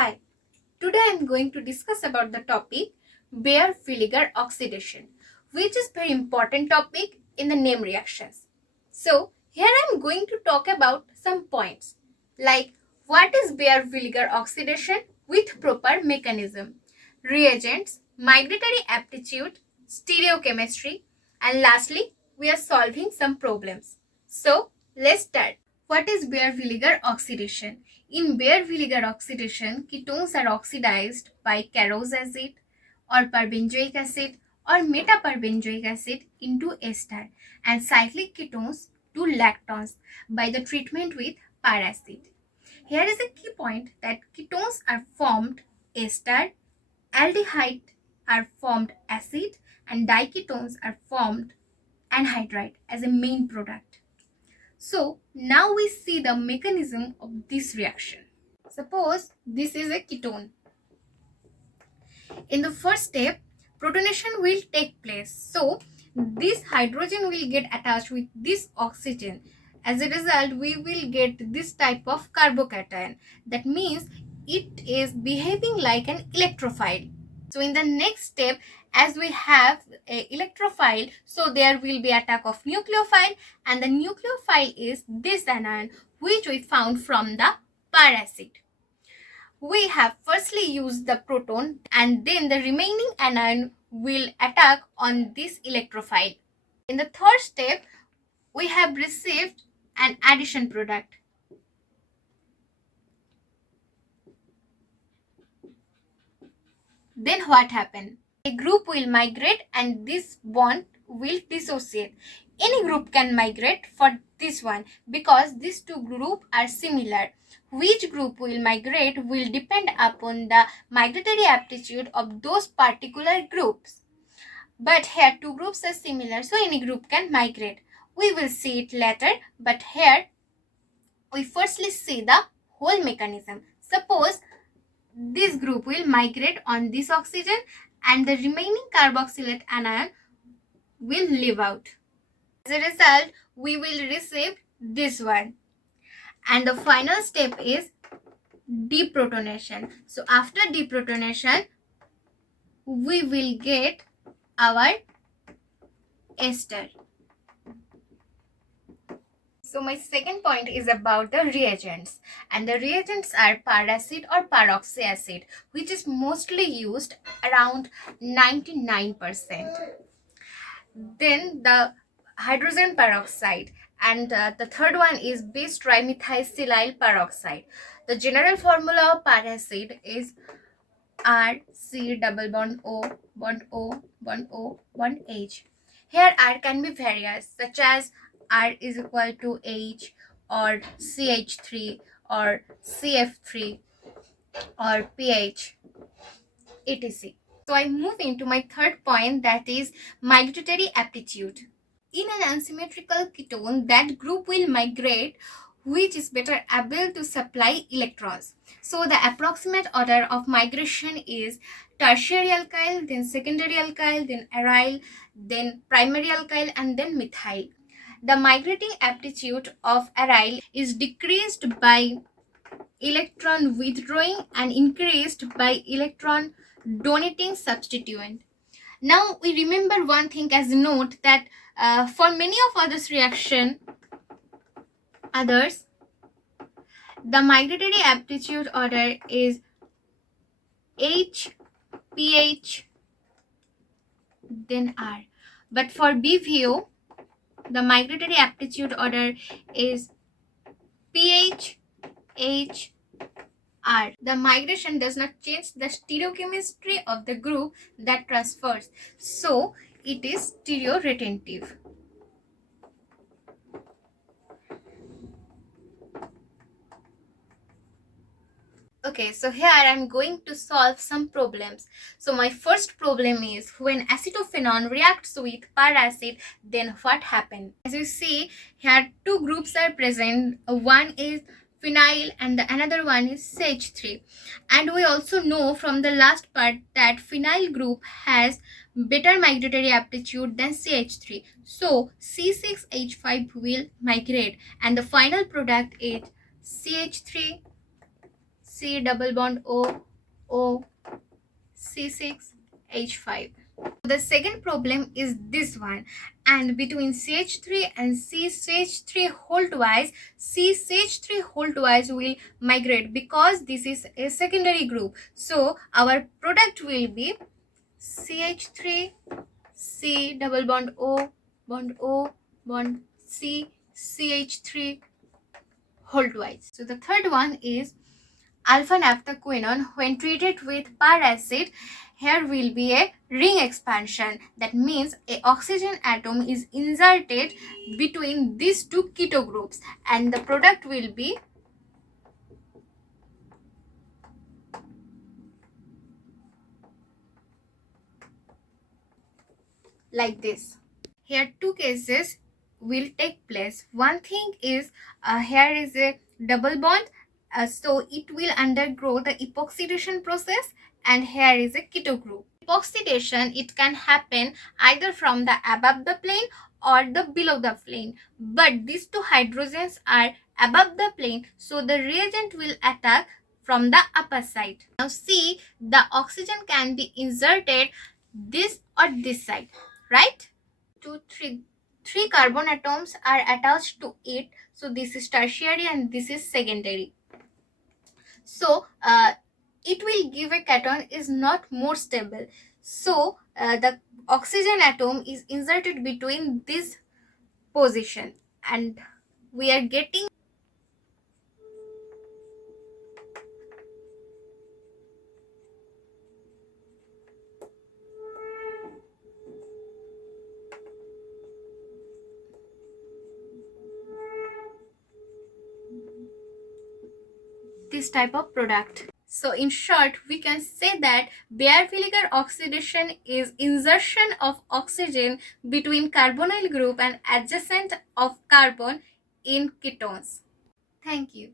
Hi, today I am going to discuss about the topic Baeyer Villiger Oxidation, which is very important topic in the name reactions. So here I am going to talk about some points like what is Baeyer Villiger Oxidation with proper mechanism, reagents, migratory aptitude, stereochemistry, and lastly we are solving some problems. So let's start. What is Baeyer Villiger oxidation? In Baeyer Villiger oxidation, ketones are oxidized by Carrot's acid or perbenzoic acid or metaperbenzoic acid into ester and cyclic ketones to lactones by the treatment with acid. Here is a key point that ketones are formed ester, aldehyde are formed acid, and diketones are formed anhydride as a main product. So now we see the mechanism of this reaction. Suppose this is a ketone. In the first step, protonation will take place. So this hydrogen will get attached with this oxygen. As a result, we will get this type of carbocation. That means it is behaving like an electrophile. So in the next step, as we have a electrophile, so there will be attack of nucleophile, and the nucleophile is this anion which we found from the acid. We have firstly used the proton and then the remaining anion will attack on this electrophile. In the third step, we have received an addition product. Then what happened? A group will migrate and this bond will dissociate. Any group can migrate for this one because these two groups are similar. Which group will migrate will depend upon the migratory aptitude of those particular groups. But here two groups are similar, so any group can migrate. We will see it later, but here we firstly see the whole mechanism. Suppose this group will migrate on this oxygen and the remaining carboxylate anion will leave out. As a result, we will receive this one. And the final step is deprotonation. So after deprotonation, we will get our ester. So my second point is about the reagents, and the reagents are acid or peroxy acid, which is mostly used around 99%. Then the hydrogen peroxide, and the third one is bis trimethylsilyl peroxide. The general formula of acid is RC double bond O bond O bond O bond H. Here R can be various, such as R is equal to H or CH3 or CF3 or pH, etc. So I move into my third point, that is migratory aptitude. In an unsymmetrical ketone, that group will migrate which is better able to supply electrons. So the approximate order of migration is tertiary alkyl, then secondary alkyl, then aryl, then primary alkyl, and then methyl. The migrating aptitude of aryl is decreased by electron withdrawing and increased by electron donating substituent. Now we remember one thing as a note that for many of others, the migratory aptitude order is H, pH, then R. But for BVO, the migratory aptitude order is pH, H, R. The migration does not change the stereochemistry of the group that transfers, so it is stereoretentive. Okay, so here I am going to solve some problems. So my first problem is when acetophenone reacts with acid, then what happens? As you see, here two groups are present. One is phenyl and the another one is CH3. And we also know from the last part that phenyl group has better migratory aptitude than CH3. So C6H5 will migrate and the final product is CH3 C double bond O, O, C6H5. The second problem is this one, and between CH3 and CH3 whole twice, CH3 whole twice will migrate because this is a secondary group. So our product will be CH3, C double bond O, bond C, CH3 whole twice. So the third one is alpha-naphthoquinone. When treated with per acid, here will be a ring expansion. That means a oxygen atom is inserted between these two keto groups, and the product will be like this. Here two cases will take place. One thing is here is a double bond, so it will undergo the epoxidation process, and here is a keto group. Epoxidation, it can happen either from the above the plane or the below the plane, but these two hydrogens are above the plane, so the reagent will attack from the upper side. Now see, the oxygen can be inserted this or this side, right? Three carbon atoms are attached to it, so this is tertiary and this is secondary. So it will give a cation is not more stable, so the oxygen atom is inserted between this position, and we are getting this type of product. So in short, we can say that Baeyer Villiger oxidation is insertion of oxygen between carbonyl group and adjacent of carbon in ketones. Thank you.